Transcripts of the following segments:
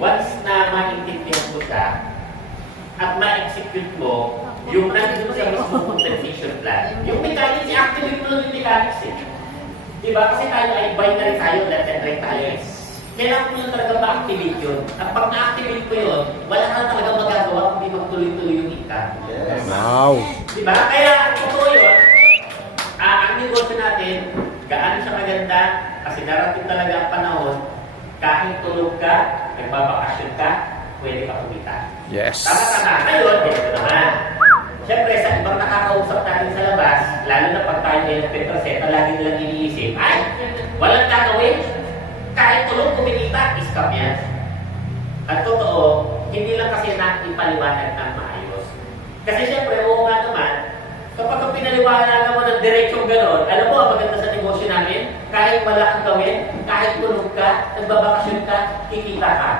once na maintindihan mo siya at ma-execute mo yung nandun sa mismo compensation plan, yung mechanics, i-activate mo lang yung mechanics eh. Diba? Kasi tayo ay binary tayo, left and right tayo eh. Kailangan mo lang talaga ma-activate yun. At pag na-activate mo yun, wala ka talaga magagawa kung di magtuloy-tuloy yung income. Yes. Wow. Diba? Kaya, totoo yun. Ang negosyo natin, gaano siya maganda, kasi darating talaga ang panahon, kahit tulog ka, nagbabakasyon ka, pwede ka kumita. Yes. Tama-tama. Ngayon, dito naman. Siyempre, sa ibang nakakausap natin sa labas, lalo na pag tayo ay nagpetraseta, lagi nilang iniisip, ay, walang gagawin. Kahit tulog kumikita, scam yan. At totoo, hindi lang kasi natin ipaliwanag ng maayos. Kasi siyempre, oo nga naman, kapag pinaliwanag mo ng diretsong gano'n, alam mo, ang maganda sa negosyo namin, kahit wala kang gawin, kahit tulog ka, nagbabakasyon ka, kikita ka.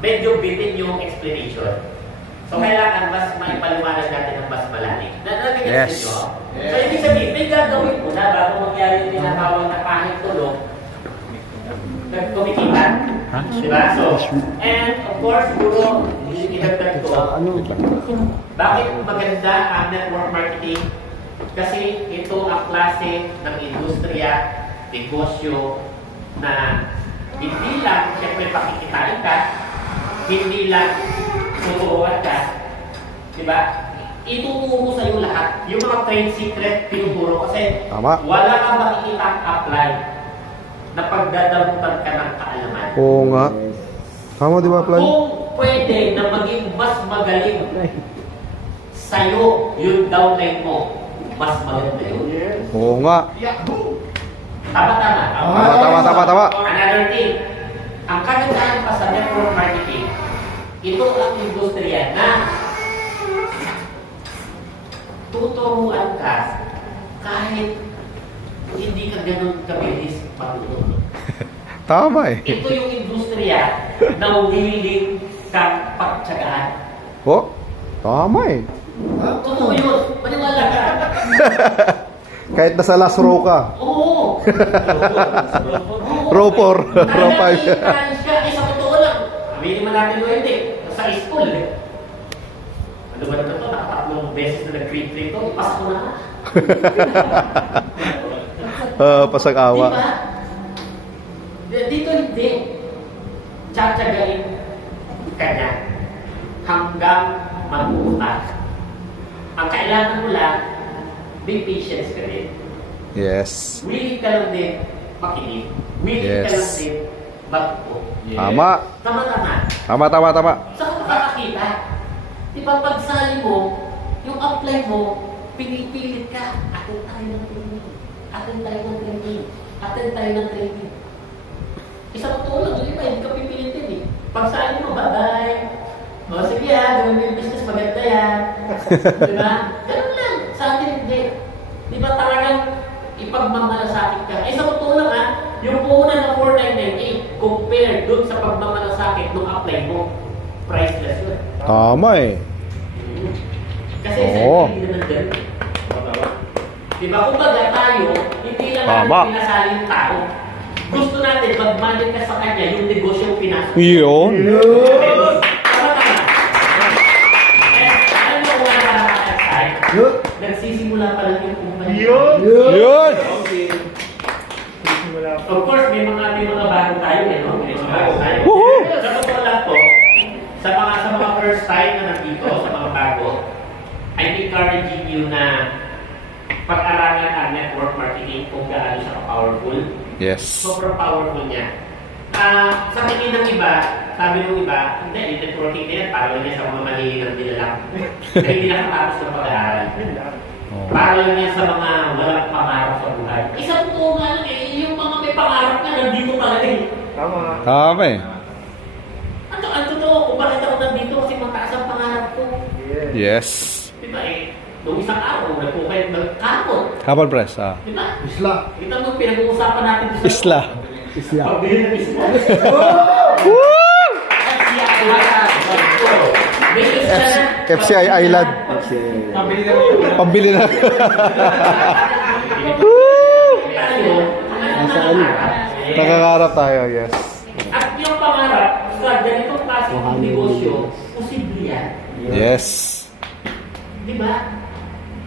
Medyo bitin yung explanation. So, kailangan mas maipaliwanag natin ng mas malalim. Yes. So, ibig sabihin, may gagawin mo na bago mangyari yung tinatawag na kahit tulog, kumikita. Diba? So, and of course, siguro, idagdag ko, bakit maganda ang network marketing? Kasi ito ang klase ng industriya, negosyo, na hindi lang, siyempre, pakikitain ka, hindi lang tuturuan ka, diba? Ituturo sa iyo lahat. Yung mga trade secret, tinuturo kasi tama. Wala kang makikita ang apply na pagdadamutan ka ng kaalaman. Oo nga. Tama, di ba, Plan? Kung pwede na maging mas magaling sa'yo yung downline mo, mas maganda yun. Oo nga. Tama. Tama. Another thing, ang kagandahan pa sa network marketing, ito ang industriya na tuturuan ka kahit hindi ka ganun kabilis matutulog. Tama eh. Ito yung industriya na willing kang pagtsagaan. Oh, tama eh. Totoo yun. Maniwala ka. Kahit nasa last row ka. Oo. Row 4. Row 5. Naalis ka. Sa totoo lang. Aminin man natin mo hindi. Sa school eh. Ano ba na ito? Nakatatlong beses na nag-creep-creep ito. Ipasa ko na ka. Pasag-awa. Diba? Dito hindi. Tsatsagain ka niya hanggang mag-uutang. Ang kailangan mo lang, may patience ka din. Yes. Willing ka lang din makinig. Willing ka lang din matuto. Tama. Tama. Tama. Saan ka makakakita? Di ba pagsali mo, yung apply mo, pinipilit ka, atin tayo ng training. Isang totoo lang, di ba? Hindi ka pipilitin eh. Pagsali mo, bye-bye. O sige gawin mo yung business, maganda yan. Di ba? Ganun lang. Sa atin hindi. Di ba talagang ipagmamalasakit ka? Sa totoo lang yung puhunan ng 4998 compared dun sa pagmamalasakit nung apply mo, priceless yun. Tama eh. Kasi Oo. hindi naman ganun. Diba? Kumbaga tayo, hindi lang Tama. natin pinasali yung tao. Gusto natin, magmanin ka sa kanya yung negosyo yung pinasok. Yun. Tama. Alam mo kung ano nakakasay? Nagsisimula pa lang yung kumpanya. Yun. Of course, may mga bago tayo eh, no? May mga bago tayo. Woohoo! Sa totoo lang po, sa mga first time na nandito, sa mga bago, I'm encouraging you na pag-aralan ang network marketing kung gaano siya ka-powerful. Yes. Sobrang powerful niya. Sa tingin ng iba, sabi ng iba, hindi, networking na yan, para lang yan sa mga malilinang nilalang. Hindi nakatapos ng pag-aaral. Para lang yan sa mga walang pangarap sa buhay. Isang totoo nga lang yung mga may pangarap na nandito talaga eh. Tama eh. Ang totoo, kung bakit ako nandito kasi mataas ang pangarap ko. Yes. Diba nung isang araw, nagpukay ng kapot. Kapal press, Diba? Isla. Kita mo, pinag-uusapan natin sa Isla. pagbili ng isla. Woo! May isla na. FCI Island. Pambili na. Tayo, Nakakarap tayo, yes. At niyong pangarap sa ganitong klase ng negosyo, posible yan. Yes. Di ba?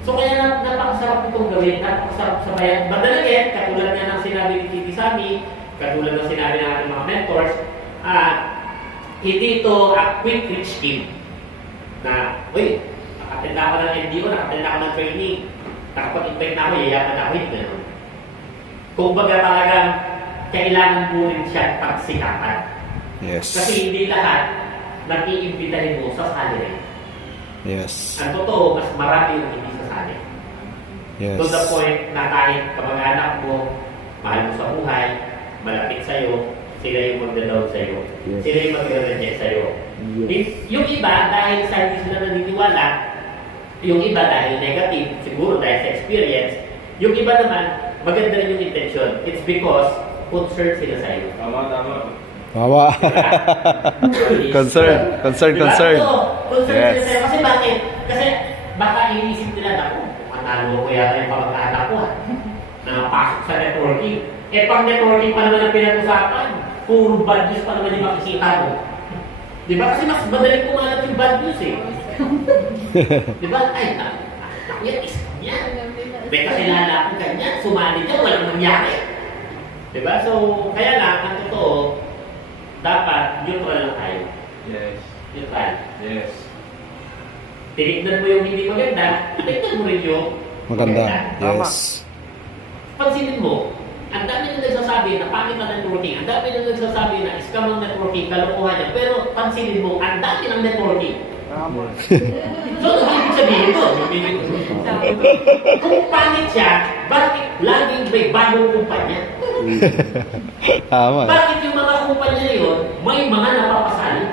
So kaya napakasarap itong gawin, napakasarap sa bayan. Madalagin, katulad nga ng sinabi ni Titi Sami, katulad ng sinabi ng ating mga mentors, hindi ito a quick rich scheme. Na, uy, nakatenda ako ng MDO, nakatenda ako ng training, nakapag-invite na ako, yayaman ako, hindi gano'n. Kung baga talagang kailangan mo rin siya pagsikapan. Yes. Kasi hindi lahat nag-iimbitahin mo sa salary. Yes. Ang totoo, mas marami yung hindi sasali. Yes. To the point na kahit kamag-anak mo, mahal mo sa buhay, malapit sa'yo, sila yung mag-down sa'yo. Yes. Sila yung mag-reject sa'yo. Yes. Yung iba, dahil sa hindi sila naniniwala, yung iba dahil negative, siguro dahil sa experience, yung iba naman, maganda rin yung intention. It's because concerned sila sa'yo. Mama. Concern. Diba? So, concern Yes. sila sa'yo. Kasi bakit? Kasi baka iniisip nila, naku, manalo ko yata yung pamag-anak ko na pasok sa networking. Eh, pag networking pa naman ang pinag-usapan, puro bad news pa naman yung makikita mo. Di ba? Kasi mas madaling kumalat yung bad news eh. Di ba? Ay, yan, is yan. May kakilala akong ganyan, sumali dyan, walang nangyari. Di ba? So, kaya lang, ang totoo, dapat neutral lang tayo. Yes. Neutral. Yes. Tinignan mo yung hindi maganda, tignan mo rin yung Maganda. Tama. Yes. Pansinin mo, ang dami na nagsasabi na pangit na networking, ang dami na nagsasabi na scam ang networking, kalokohan niya, pero pansinin mo, ang dami ng networking. Tama. So, ano ibig sabihin ko? Kung pangit siya, bakit laging may bagong kumpanya? Tama. Bakit yung mga kumpanya na yun, may mga napapasali?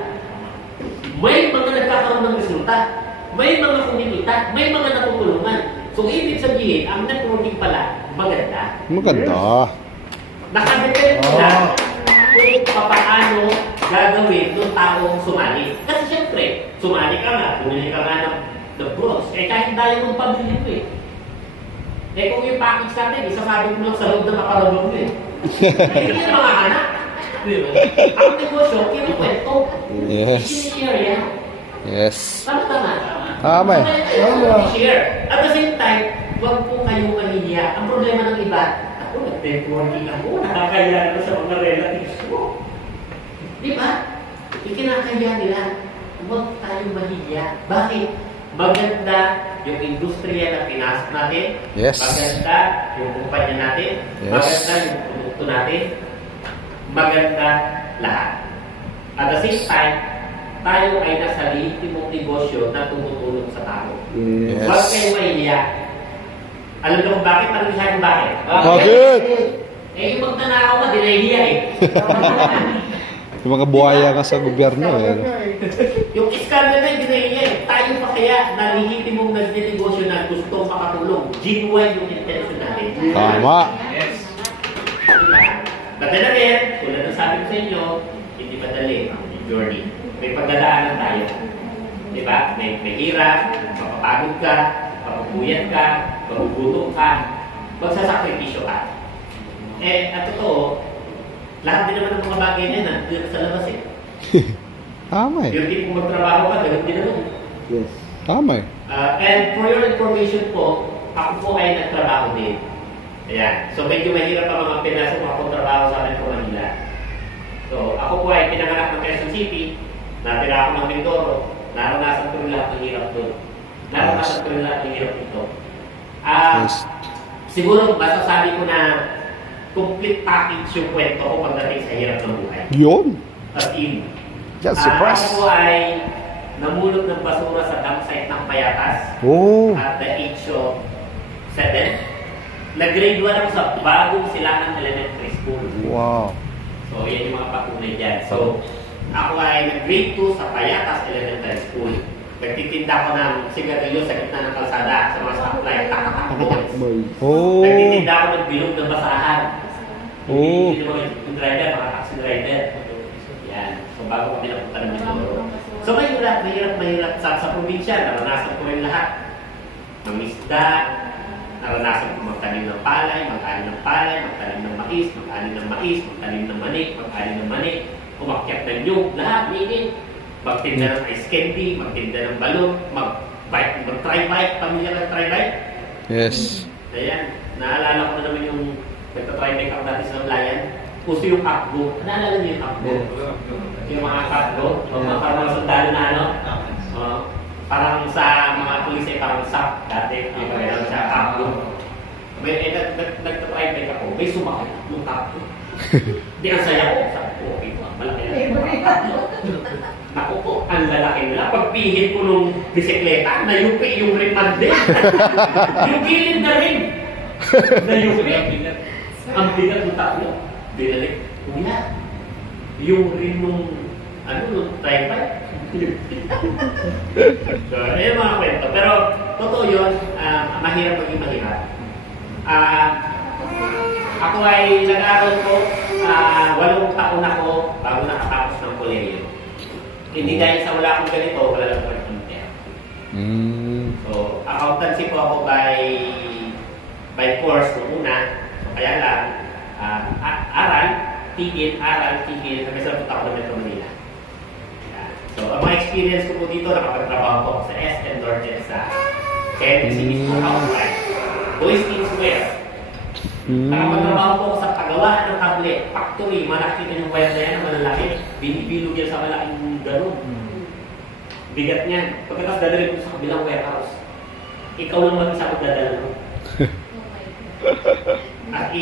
May mga nagkakaroon ng resulta? May mga kumikita? May mga natutulungan? So, ibig sabihin, ang networking pala, maganda. Maganda. Nakadepende na kung paano gagawin ng taong sumali. Kasi siyempre, sumali ka nga, bumili ka nga ng bronze. Eh kahit dahil mong pabili mo eh. Eh kung yung package natin, isasabi mo lang sa loob na makarabog mo eh. Eh hindi na mga anak. Diba? Ang negosyo, kinukwento. Yes. I-share yan. Yes. Tama-tama. Tama eh. I-share. At the same time, huwag po kayong mahihiya. Ang problema ng iba, ako, nag-networking ako, nakakaya na sa mga relatives ko. Di ba? Ikinakaya nila. Huwag tayong mahihiya. Bakit? Maganda yung industriya na pinasok natin. Yes. Maganda yung kumpanya natin. Yes. Maganda yung produkto natin. Maganda lahat. At the same time, tayo ay nasa lehitimong negosyo na tumutulong sa tao. Yes. Yes. Huwag kayong mahihiya. Alam niyo kung bakit? Alam niyo sa akin bakit? Bakit? Eh, yung magnanakaw ka, di nahihiya eh. Yung mga buhaya ka sa gobyerno eh. Yung iskandal na hindi nahihiya eh. Tayo pa kaya nalihitimong nagnenegosyo na gustong makatulong. Genuine yung intention natin. Tama. Yes. But then again, tulad ng sabi ko sa inyo, hindi madali ang journey. May pagdadaanan tayo. Diba? May hirap, mapapagod ka, mapapuyat ka, magugutom ka, magsasakripisyo ka. Eh, at totoo, lahat din naman ng mga bagay na yan, nandun sa labas eh. Tama eh. Yung tipong magtrabaho ka, ganoon din naman. Yes. Tama eh. And for your information po, ako po ay nagtrabaho din. Ayan. So medyo mahirap pa mga pinasok ako trabaho sa amin sa Manila. So ako po ay pinanganak ng Quezon City, natira ako ng Mindoro, naranasan ko rin lahat ng hirap doon. Naranasan ko rin lahat ng hirap dito. Yes. Siguro masasabi ko na complete package yung kwento ko pagdating sa hirap ng buhay. Yun. As in, Just surprise. ako ay namulot ng basura sa dump site ng Payatas Oh. at the age of 7. Nag-grade 1 ako sa bagong Silangan Elementary School. Wow. So, yan yung mga patunay dyan. So, ako ay nag-grade 2 sa Payatas Elementary School. Nagtitinda ko ng sigarilyo sa gitna ng kalsada sa mga stoplight, takatakboys. Boy. Oh. Nagtitinda ako ng bilog ng basahan. Oh. Hindi mga yung driver, mga taxi driver. Yan. So, bago kami napunta ng Mindoro. So, mahirap. Sa probinsya, naranasan ko yung lahat. Mangisda, naranasan ko magtanim ng palay, magtanim ng palay, magtanim ng mais, magtanim ng mais, magtanim ng manik, magtanim ng manik. O umakyat ng nyug, lahat, liit. Magtinda ng ice candy, magtinda ng balon, mag-tri-bike, pamilya ng tri-bike. Yes. Ayan, naalala ko na naman yung nagta-tri-bike ako dati sa Lamlayan. Puso yung akbo. Naalala niyo yung akbo? Yung mga akbo, parang mga sundalo na ano. Parang sa mga pulis ay parang SAP dati. Yung kaya sa akbo. May nagta-tri-bike ako, may sumakit yung akbo. Di ang saya ko. Sabi ko, okay, malaki na. Ako po, ang lalaki nila. Pagpihit ko nung bisikleta, nayupi yung rimad din. Yung gilid na rin. Nayupi. Ang bigat ng takbo. Binalik. Kuya, yung rim nung, nung tripod. So, ayun mga kwento. Pero, totoo yun, mahirap maging mahirap. Ako ay nag-aaral ko, 8 taon ako bago nakatapos ng kolehiyo. Hindi dahil sa wala akong ganito, wala lang akong content. So, accountancy po ako by course noong una. Kaya lang, aral, tigil, hanggang sa punta ako ng Metro Manila. So, ang mga experience ko po dito, nakapagtrabaho ko sa SM Norte sa KNCB for Outright. Boys Teamswear. Nakapagtrabaho po ako sa paggawaan ng tablet, factory, malaki yung wire na yan, malalaki. Binibilog yan sa malaking gano'n. Bigat niyan. Pagkatapos dadalhin ko sa kabilang warehouse. Ikaw lang mag-isa magdadala mo. At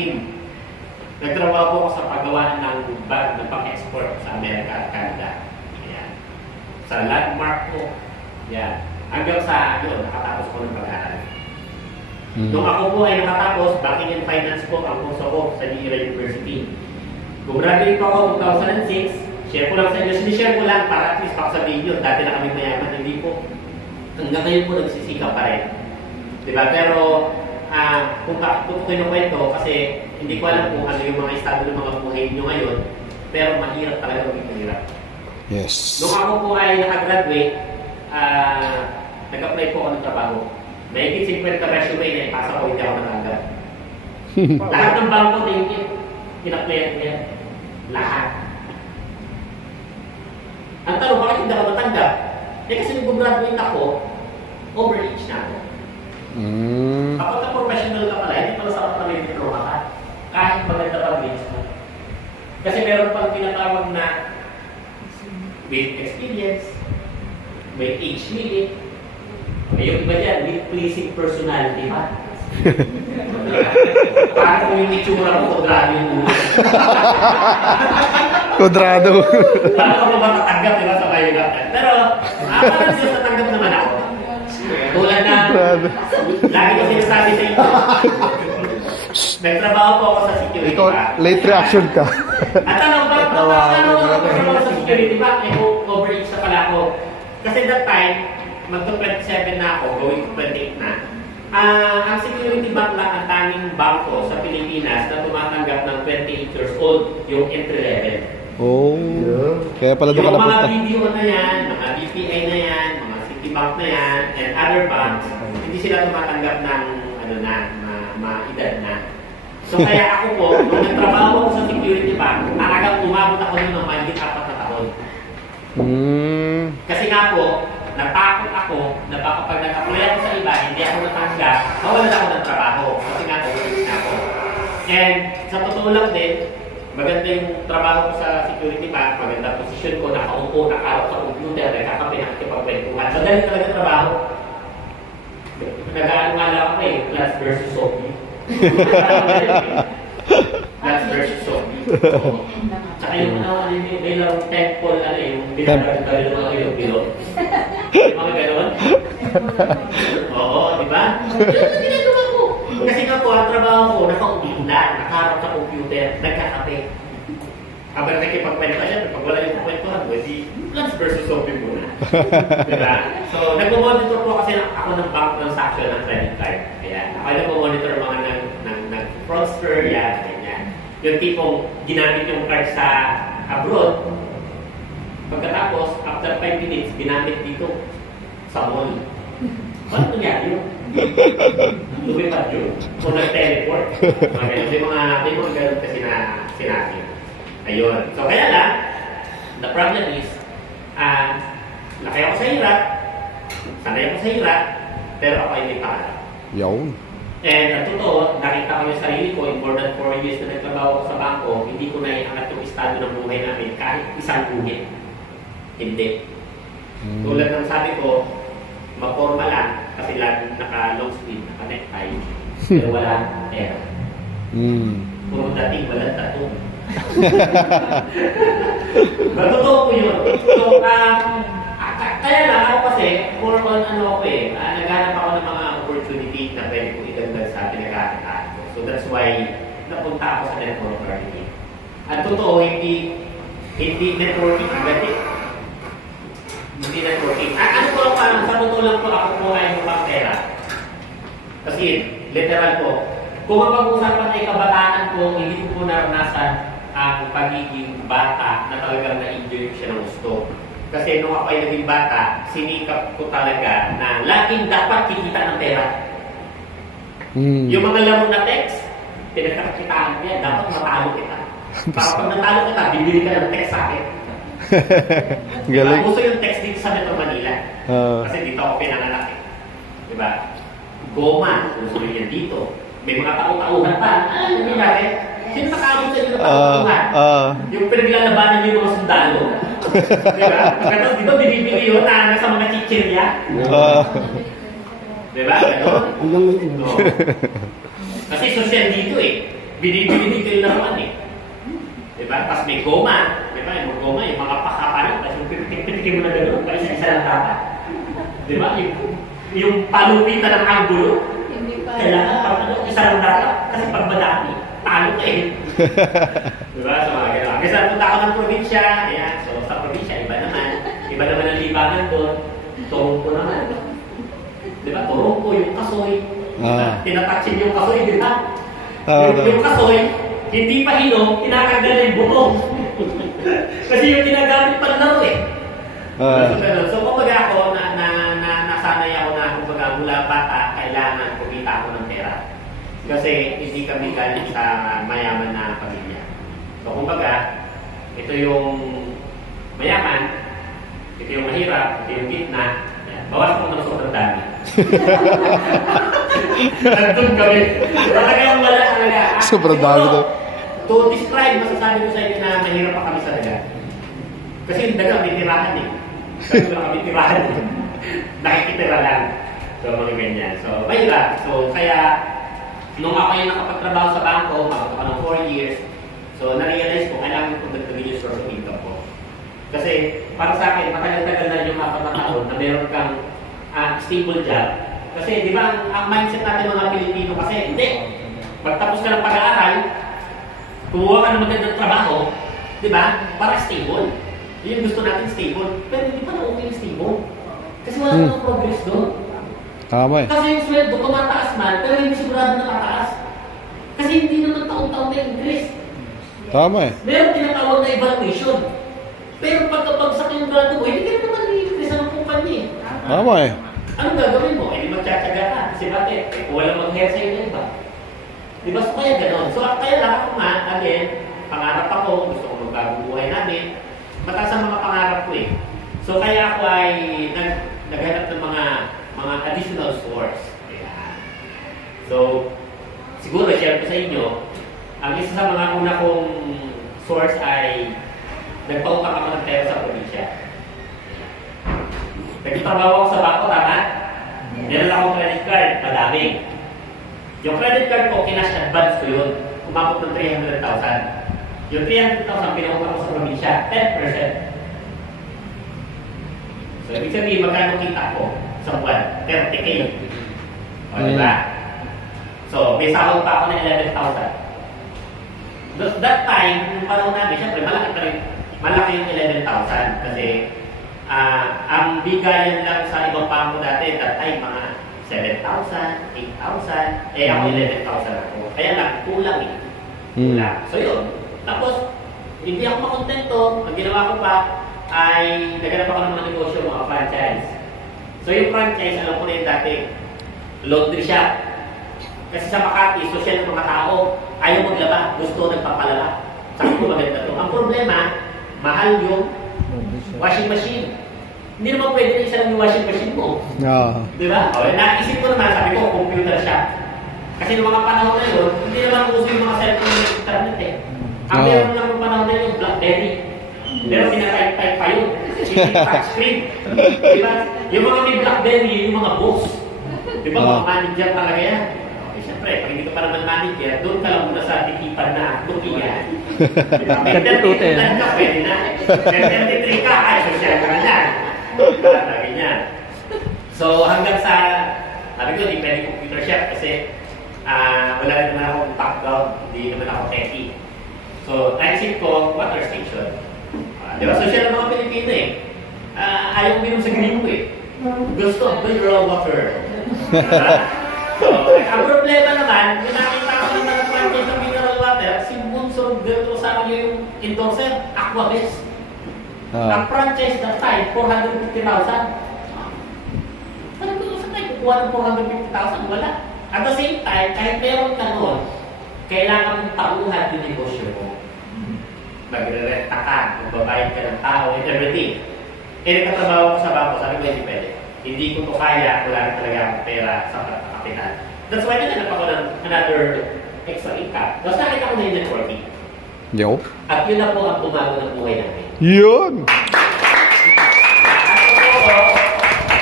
nagtrabaho po ako sa paggawaan ng bag na pang-export sa Amerika at Canada. Ayan. Sa landmark ko. Ayan. Hanggang sa, nakatapos ko ng pag-aaral. Nung ako po ay nakatapos, Banking and Finance po ang kurso ko sa Nira University. Gumraduate po ako 2006. Share ko lang sa inyo. Sinishare ko lang para at least pakasabihin nyo. Dati na kami mayaman, hindi po. Hanggang ngayon po nagsisikap pa rin. Diba? Pero, kung ko kinukwento, kasi hindi ko alam kung ano yung mga estado ng mga buhay nyo ngayon, pero mahirap talaga maging mahirap. Yes. Nung ako po ay nakagraduate, nag-apply po ako ng trabaho. May 50 resume na ipasa ko, hindi ako natanggap. Lahat ng bangko na yung in-applyan ko yan. Lahat. Ang tanong, bakit hindi ako natanggap? Kasi nung gumraduate ako, overage na ako. Kapag na professional ka pala, hindi pala sa mga may diploma ka. Kahit maganda pang business mo. Kasi meron pang tinatawag na with experience, may age limit, may yung iba dyan, with pleasing personality pa. Parang kung yung itsura mo, kudrado yung ulo. Kudrado. Parang ako ba tatanggap, di ba, sa kayo natin. Pero, parang Diyos natanggap naman ako. Tulad na, lagi ko sinasabi sa inyo, nagtrabaho po ako sa security Ikaw, bank. late reaction ka. At ano ba, nagtrabaho sa security bank, overage na pala ako. Kasi that time, magto-27 na ako, going to 28 na. Ang security bank lang ang tanging bangko sa Pilipinas na tumatanggap ng 28 years old, yung entry level. Oh. Kaya pala doon ka Yung mga napunta. BDO na yan, mga BPI na yan, mga Citibank na yan, and other banks, hindi sila tumatanggap ng edad na. So kaya ako po, nung nagtrabaho ako sa security bank, talagang umabot ako ng mahigit 4 na taon. Kasi nga po, natakot ako na baka pag nag-apply ako sa iba, hindi ako natanggap, mawalan ako ng trabaho. Kasi nga po, na ako. And sa totoo lang din, maganda yung trabaho ko sa security bank, maganda posisyon ko, nakaupo, nakarap sa computer, nagkakape, nakakipagkwentuhan. Madali talaga trabaho. Nag-aano nga lang ako class versus zombie. Class versus zombie. Tsaka yung may larong temple, yung binaragdali ng mga pilot. Mga ganon. Oo, di ba? Yung ginagawa ko. Kasi nga po, ang trabaho ko, nakaupo lang, nakaharap sa computer, nagkakape. Habang nakikipagkwento siya, pag wala yung kwentuhan, di plans versus zombie muna. Diba? So, nag-monitor po kasi ako ng bank transaction ng credit card. Kaya, ako nag-monitor mga fraudster, yan, ganyan. Yung tipong ginamit yung card sa abroad, pagkatapos, after 5 minutes, ginamit dito sa mall. Paano nangyari yun? Lumipad yun. Kung nag-teleport. May mga ganun kasi na sinabi. Ayun. So, kaya lang, The problem is, laki ako sa hirap, sanay ako sa hirap, pero ako ay may pangarap. Yun. And ang totoo, nakita ko yung sarili ko in more than 4 years na nagtrabaho ko sa bangko, hindi ko naiangat yung estado ng buhay namin kahit isang guhit. Hindi. Tulad ng sabi ko, maporma lang kasi lagi naka-long sleeve, naka-necktie, pero wala pera. Puro dating, walang tattoo. Totoo po yun. So, kaya lang ako kasi, more on ano ako naghanap ako ng mga opportunity na pwede kong idagdag sa pinagkakataan ko. So that's why napunta ako sa network marketing. At totoo, hindi networking agad eh. Hindi networking. Ano po lang parang sa totoo lang po ako po ay mukha pera. Kasi literal po, kung mapag-usapan ay kabataan ko, hindi ko po naranasan ang pagiging bata na talagang na-enjoy ko siya ng gusto. Kasi nung ako ay naging bata, sinikap ko talaga na laging dapat kikita ng pera. Yung mga laro na text, pinagkakitaan ko yan, dapat matalo kita. Para pag natalo kita, bibili ka ng text sa akin. Galing. Gusto yung text dito sa Metro Manila. Kasi dito ako pinanganak eh. Diba? Goma, gusto rin yan dito. May mga tao-tauhan pa. Hindi natin. Sino nakakabot sa inyo na tao-tauhan? Yung pinaglalabanan niyo yung mga sundalo. Diba? Kasi dito binibili yun na sa mga chichirya. Diba? Ganon. No. Kasi social dito eh. Binibili dito yung laruan eh. Diba? Tapos may goma. Diba? Yung goma, yung mga pakapalan. Tapos yung pitik-pitikin mo na gano'n. Kaya isa-isa lang dapat. Diba? Yung palupitan ng anggulo. Kailangan pag isa lang dapat. Kasi pag madami, talo ka eh. Diba? So mga gano'n. Kasi napunta ako ng probinsya. Ayan. So sa probinsya, iba naman. Iba naman ang libangan doon. Toronto naman. Diba? Toronto, yung kasoy. Diba? Tinataksin yung kasoy, diba? Yung kasoy, hindi pa hinog, kinakagdan na yung buko. Kasi yung ginagamit pa laro eh. So kumbaga ako, nasanay ako na kumbaga mula bata, kailangan kumita ako ng pera. Kasi hindi kami galing sa mayaman na pamilya. So kumbaga, ito yung mayaman, ito yung mahirap, ito yung gitna. Bawas ko ng sobrang dami. Nandun kami. Talagang wala talaga. Sobrang dami daw. To describe, masasabi ko sa inyo na mahirap pa kami sa daga. Kasi yung daga, may tirahan eh. Kasi wala kami tirahan eh. Nakikitira lang. So, mga ganyan. So, mahirap. So, kaya, nung ako yung nakapagtrabaho sa bangko, makapag ng 4 years, so, na-realize ko, kailangan ko dagdagin yung source of income ko. Kasi, para sa akin, matagal-tagal na rin yung 4 na taon na meron kang stable job. Kasi, di ba, ang mindset natin mga Pilipino kasi, hindi. Pagtapos ka ng pag-aaral, kumuha ka ng magandang trabaho, di ba? Para stable. Yun gusto natin stable. Pero hindi pa na okay yung stable. Kasi wala nang progress doon. Tama eh. Kasi yung sweldo tumataas man, pero hindi sigurado na tataas. Kasi hindi naman taon-taon na increase. Tama eh. Meron tinatawag na evaluation. Pero pagkapagsak yung grado mo, hindi ka naman i-increase ang kumpanya eh. Tama eh. Anong gagawin mo? Eh di magtsatsaga ka. Kasi bakit? Eh kung walang mag-hair sa'yo na iba. Di ba? So kaya gano'n. So kaya lang ako nga, again, pangarap ako, gusto ko magbagong buhay namin. Mataas ang mga pangarap ko eh. So kaya ako ay naghanap ng mga additional source. Ayan. So, siguro share ko sa inyo, ang isa sa mga una kong source ay nagpautang ako ng pera sa probinsya. Nagtatrabaho ako sa bangko, tama? Meron akong credit card, madami. Yung credit card ko, kinash advance ko yun. Umabot ng 300,000. Yung 300,000, pinakutang ko sa probinsya, 10%. So, ibig sabihin, magkano kita ko sa buwan? 30K. O, diba? So, may sahod pa ako ng 11,000. That time, yung panahon namin, syempre, malaki pa rin. Malaki yung 11,000. Kasi, ang bigayan lang sa ibang pangko dati, that time, mga 7,000, 8,000. Eh, ako 11,000 ako. Kaya lang, kulang eh. Kulang. So, yun. Tapos, hindi ako makontento. Ang ginawa ko pa, ay naghanap ako ng mga negosyo, mga franchise. So yung franchise, alam ko na yun dati, laundry shop. Kasi sa Makati, social ng mga tao, ayaw maglaba, gusto nagpapalala. Sabi ko maganda to. Ang problema, mahal yung Washing machine. Hindi naman pwede na isa lang yung washing machine mo. Di ba? O, naisip ko naman, sabi ko, computer shop. Kasi noong mga panahon na yun, hindi naman uso yung mga cellphone ng internet eh. Ang meron lang yung panahon na yun, BlackBerry. Pero pinatype-type pa yun. Touchscreen. Di ba? Yung mga may BlackBerry, yung mga boss. Di ba? Mga manager talaga yan. Okay, syempre, pag hindi ka pa naman manager, doon ka lang muna sa tikipan na Nokia. Di ba? May 33 ka, pwede na. May 33 ka, ay, social ka na yan. Ganyan. So, hanggang sa, sabi ko, hindi pwede computer shop kasi wala rin naman akong background, hindi naman ako techie. So, naisip ko, water station. Di ba, social ng mga Pilipino eh. Ayaw minum sa gripo eh. Gusto, mineral water. So, ang problema naman, yung nakita ko naman ng franchise ng mineral water, si Bunso, gano'n sa akin yung endorser, Aquabest. Ang franchise that time, 450,000. Sabi ko, saan tayo kukuha ng 450,000? Wala. At the same time, kahit meron ka noon, kailangan mong tauhan yung negosyo mo. Magre-renta ka, magbabayad ka ng tao, and everything. Eh, nagtatrabaho ko sa bangko, sabi ko, hindi pwede. Hindi ko to kaya, wala na talaga akong pera sa kapital. That's why nanap ako ng another extra income. Tapos nakita ko na yung networking. Yo. At yun na po ang tumago ng buhay namin. Yun!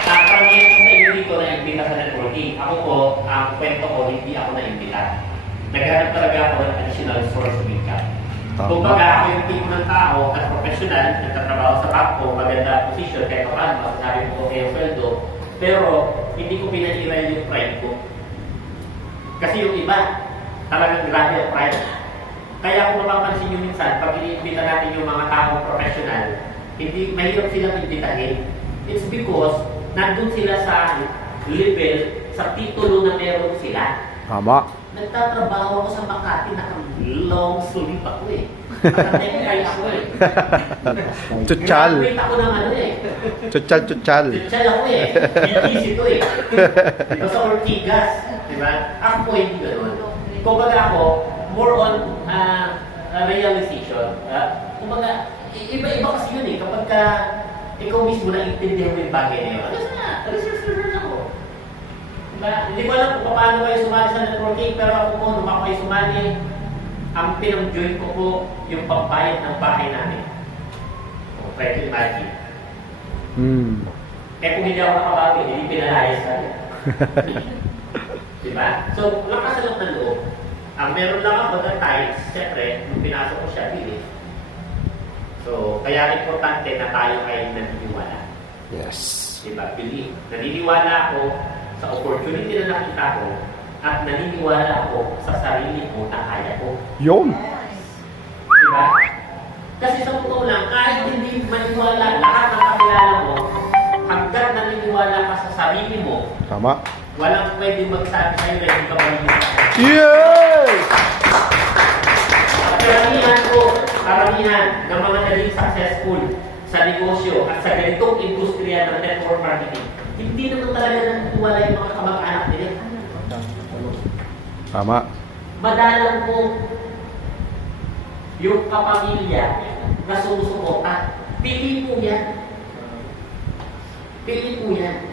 Parang yan sa hindi ko na-imbita sa networking. Ako po, ang kwento ko, hindi ako na-imbita. Naghanap talaga ako ng additional source of income. Kumbaga, ako yung tipo ng tao at professional, nagtatrabaho sa bangko, maganda position, kahit pa paano, masasabi mo okay ang sweldo, pero hindi ko pinahira yung pride ko. Kasi yung iba, talagang grabe ang pride. Kaya kung mapapansin nyo minsan, pag iniimbita natin yung mga taong professional, hindi mahirap silang imbitahin. It's because nandun sila sa level, sa titulo na meron sila. Tama. Nagtatrabaho ako sa Makati, naka-long sleeve ako eh. Naka-necktie ako eh. Chuchal. Graduate ako ng ano eh. Chuchal. Chuchal ako eh. BTC ito eh. Diba sa Ortigas, diba? Ako po hindi gano'n. Kumbaga ako, more on realization. Kumbaga, iba-iba kasi yun eh. Kapag ka ikaw mismo na-intindihan mo yung bagay na yun, ano sana? Research ako. Diba? Hindi ko alam kung paano kayo sumali sa networking, pero ako po, nung ako kayo sumali, ang pinang-join ko po yung pambayad ng bahay namin. So, try to imagine. Kaya kung hindi ako nakabawi, hindi pinalayas ka. Diba? So, lakas sa ng loob. Ang meron lang ako that times, siyempre, nung pinasok ko siya, bilis. So, kaya importante na tayo ay naniniwala. Yes. Diba? Believe. Naniniwala ako sa opportunity na nakita ko at naniniwala ako sa sarili ko na kaya ko. Yun. Diba? Kasi sa totoo lang, kahit hindi maniwala lahat ng kakilala mo, hanggat naniniwala ka sa sarili mo, Tama. walang pwede magsabi sa'yo na hindi ka maniniwala. Yes! At karamihan ng mga naging successful sa negosyo at sa ganitong industriya ng network marketing, hindi naman talaga naniniwala yung mga kamag-anak nila. Tama. Madalang po yung kapamilya na sumusuporta. Pili po yan. Pili po yan.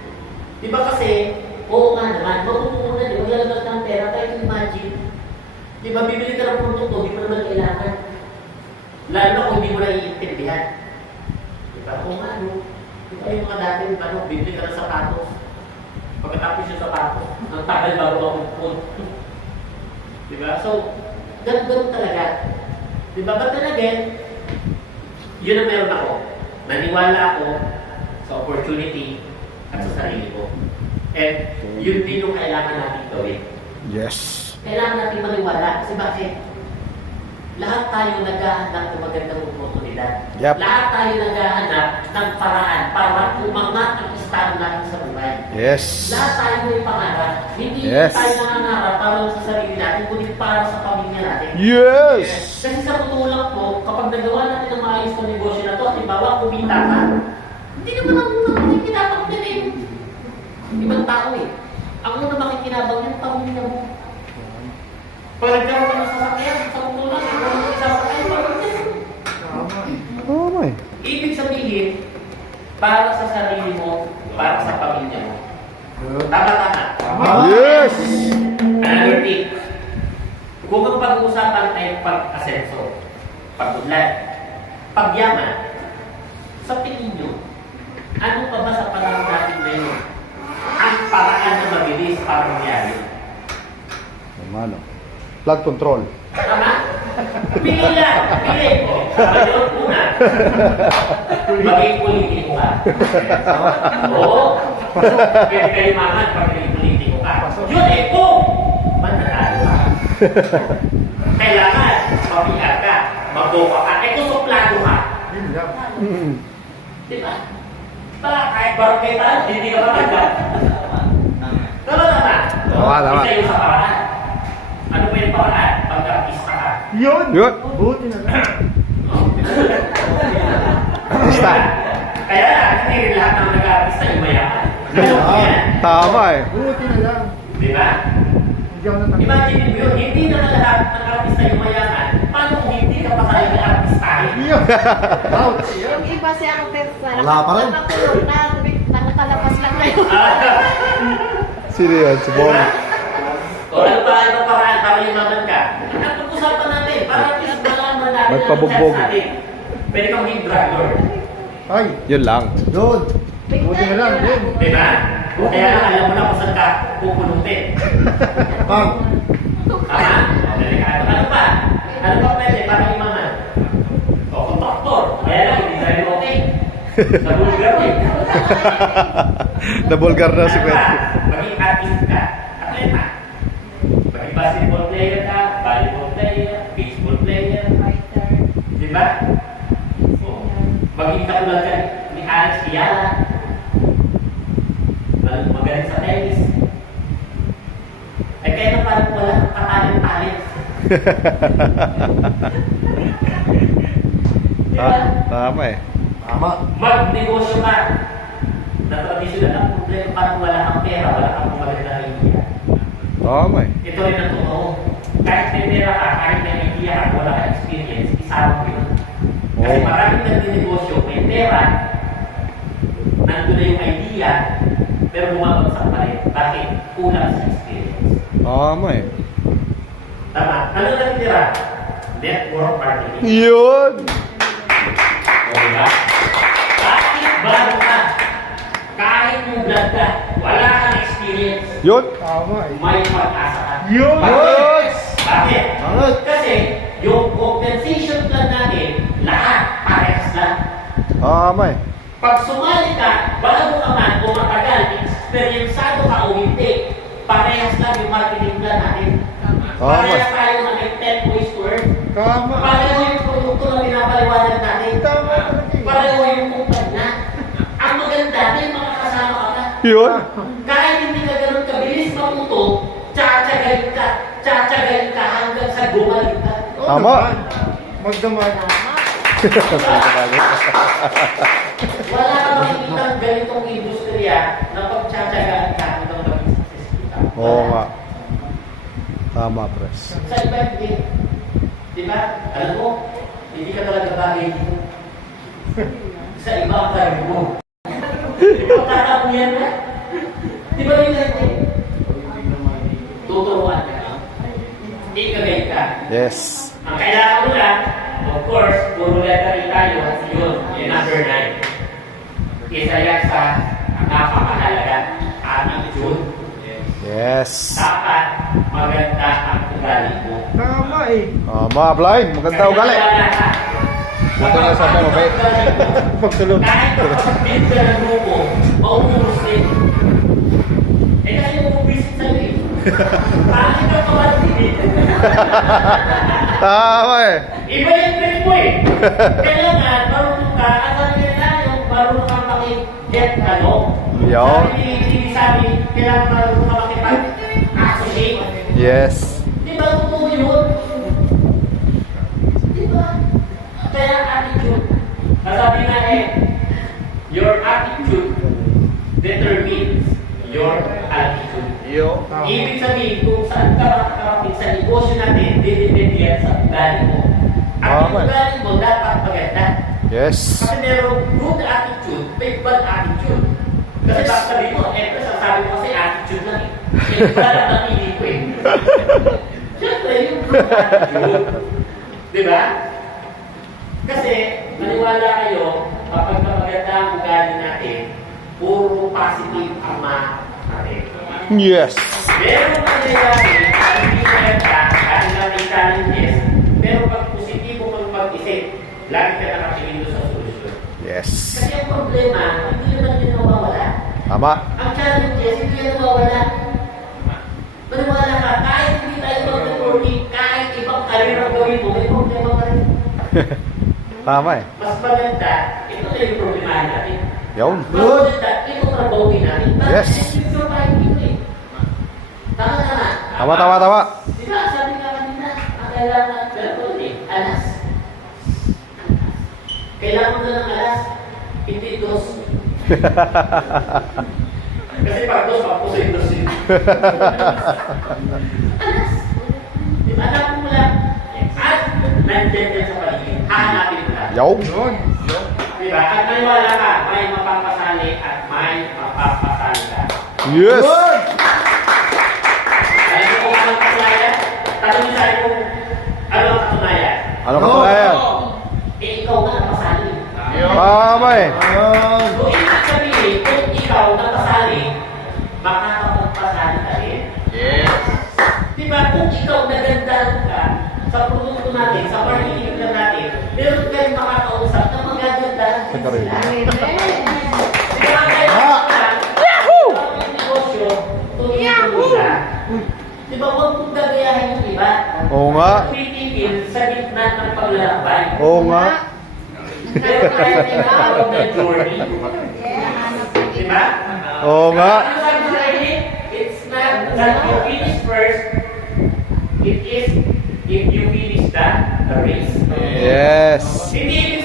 Diba kasi, oo nga naman, mapupunan yung lalabas ng pera, tayo imagine. Diba, bibili ka ng produkto, di mo naman kailangan. Lalo na kung hindi mo na iintindihan. Diba, kung ano, diba yung mga dati, ano, bibili ka ng sapatos. Pagkatapos yung sapatos, ang tagal bago makumpun. Diba? So, ganun talaga. Diba? But then again, yun ang meron ako. Naniwala ako sa opportunity at sa sarili ko. And yun din yung kailangan natin gawin. Yes. Kailangan natin maniwala. Kasi bakit? Lahat tayo naghahanap ng magandang oportunidad. Yep. Lahat tayo naghahanap ng paraan para umangat ang estado natin sa buhay. Yes. Lahat tayo may pangarap. Hindi Yes. tayo nangangarap para sa sarili natin, kundi para sa pamilya natin. Yes. Kasi sa totoo lang po, kapag nagawa natin ang maayos na negosyo na to, halimbawa kumita ka, hindi naman ang makikinabang din eh. Ibang tao eh. Ang una makikinabang yung pamilya mo. Pag nagkaroon ka ng sasakyan, sa totoo lang, kung ano yung sasakyan, pamilya mo. Tama eh. Ibig sabihin, para sa sarili mo, para sa pamilya mo. Tama. Yes! Another tip. Kung ang pag-uusapan ay pag-asenso, pag-udlan, pagyaman, sa tingin nyo, ano pa ba sa panahon natin ngayon ang paraan na mabilis para mangyari? Ano? Flood control. Tama? Pili lang. Pili ko. Ngayon, una. Maging politiko ka. Oo. Kaya kayo maman pag naging politiko ka. Yun eh, kung mananalo ka. Kailangan mabigat ka, magboka ka. Eh kung suplado ka. Diba? Baka kahit barangay tayo, hindi ka matagad. Tama naman. Tama. Isa yung sa paraan. Ano ba yung paraan? Pag-artista ka. Yun! Yun! Buti na lang. Artista. Kaya hindi rin lahat ng nag-artista yung mayaman. Tama eh. Buti na lang. Di ba? Hindi ako natakot. Imagine mo yun, hindi na lahat ng artista yung mayaman. Paano kung hindi ka pa tayo artistahin? Yun! Ouch! Yung iba si artista, Wala pa rin. nakakulong na, nakalabas lang ngayon. Sino yan? Si Bong. O ano pa ibang paraan para yumaman ka? Ang pag-usapan natin, para at least malaman natin Magpabugbog. ang chance natin. Pwede kang maging drug lord. Ay! Yun lang. Yun! Buti na lang. Yun! Di ba? Kaya lang alam mo na kung saan ka pupulutin. Bang! Tama? O, delikado. Ano pa? Ano pa pwede para yumaman? O, kung doktor. Kaya lang, hindi tayo okay. Sa bulgar eh. Nabulgar na si Ano pa? Kwento. Maging artist ka. Atleta. Maging basketball player ka, volleyball player, baseball player. Di ba? O, maging katulad ka ni Alex Fiala. Magaling sa tennis. Eh kaya na parang wala kang katalent-talent. Di ba? Tama eh. Tama! Mag-negosyo ka. Na tradisyonal ang problema parang wala kang pera, wala kang magandang idea. Tama eh. Ito rin ang totoo. Kahit may pera ka, kahit may idea ka, wala kang experience, isama mo yun. Kasi Oo. maraming nagdi-negosyo, may pera, nandun na yung idea, pero bumabagsak pa rin. Bakit? Kulang sa experience. Tama eh. Tama. Ano na natitira? Network marketing. Yun! O, diba? Kahit bago ka, kahit yung vlog ka, wala kang experience, Yun! Tama eh. may pag-asa ka. Yun! Bakit? Bakit? Bakit? Kasi yung compensation plan natin, lahat parehas lang. Tama eh. Pag sumali ka, bago ka man o matagal, eksperyensado ka o hindi, parehas lang yung marketing plan natin. Tama. Parehas tayo na may 10 ways to earn. Tama! Pareho yung produkto na pinapaliwanag natin. Tama talaga eh. Pareho yung kumpanya. Ang maganda, may makakasama ka na. Yun! Kahit hindi ka ganun kabilis mamuto, tsatsagayin ka hanggang sa gumaling ka. Oo Tama. naman. Magdamag. Wala ka makikita ganitong industriya na pagtsatsagaan ka hanggang maging successful ka. Oo nga. Tama, pres. Sa iba hindi. Di ba? Alam mo, hindi ka talaga bagay dito. Sa iba ang bagay mo. Pagkakakuyan na. Di ba yun natin? Tuturuan ka. Hindi ka gay ka. Yes. Ang kailangan mo lang, of course, puro letter tayo, yun, yung number 9. Isa yan sa napakahalaga, attitude. Yes. Dapat maganda ang ugali mo. Tama eh. Tama, blind. Maganda ugali. Buti na sa akin, okay? Pagtulog. Kahit kapag-build ka ng grupo, mauuros din. Eh kasi umubisit sa'yo eh. Bakit ka pamalitin eh? Tama eh. Iba yung trip mo eh. Kailangan, marunong ka, at sabi nila yung marunong kang makik-get ano. Yo. Sabi, kailangan marunong ka makipag-associate. Yes. Di ba totoo yun? Di ba? Kaya attitude. Nasabi nga eh, your attitude determines your altitude. Yo. Ibig sabihin, kung saan ka makakarating sa negosyo natin, didepende yan sa ugali mo. At yung Tama. ugali mo dapat maganda. Yes. Kasi merong good attitude, may bad attitude. Kasi Yes. baka sabi mo, ang sabi mo kasi attitude lang eh. Eh, wala lang napili ko eh. Siyempre, yung good attitude. Di ba? Kasi, maniwala kayo, kapag maganda ang ugali natin, puro positive ang natin. Yes. Meron mangyayari, hindi maganda, at may challenges, pero pag positibo kang pag-isip, lagi ka nakatingin doon sa solusyon. Yes. Kasi ang problema, hindi naman yun nawawala. Tama. Ang challenges, hindi yan nawawala. Maniwala ka, kahit hindi tayo mag-networking, kahit ibang karir ang gawin mo, may problema pa rin. Tama eh. Mas maganda, ito na yung problema natin. Yun. Mas maganda, ito trabawin natin. Yes. Future tayo dito eh. Tama. Tama. Diba, sabi nga kanina, ang kailangan, pero eh, alas. Kailangan mo na ng alas, hindi dos. Kasi pag dos, pagpuso yung dos yun. Alas. Diba, alam mo lang, at nandiyan yan sa paligid, hahanapin mo lang. Yo. Yun. Diba, at maniwala ka, may mapapasali at may mapapasali ka. Yes. Alam mo kung anong katunayan? Tanong niyo sa akin kung ano ang katunayan? Ano ka yan? Eh, ikaw nga napasali. Tama eh. Ayun. So, ibig sabihin, kung ikaw napasali, makakapagpasali ka rin. Yes. Diba, kung ikaw nagandahan ka sa produkto natin, sa marketing na natin, meron kayong makakausap na magagandahan Sa karir. sila. Amen. Diba, kaya Yahoo! Ang negosyo, tumingin ka. Diba, huwag mong gagayahin yung iba. Oo nga. Tumitigil sa gitna ng paglalakbay. Oo nga. Pero kaya tinawag na journey. Diba? Oo nga. Ano sabi sa ini? It's not that you finish first. It is if you finish the race. Yes. Hindi ibig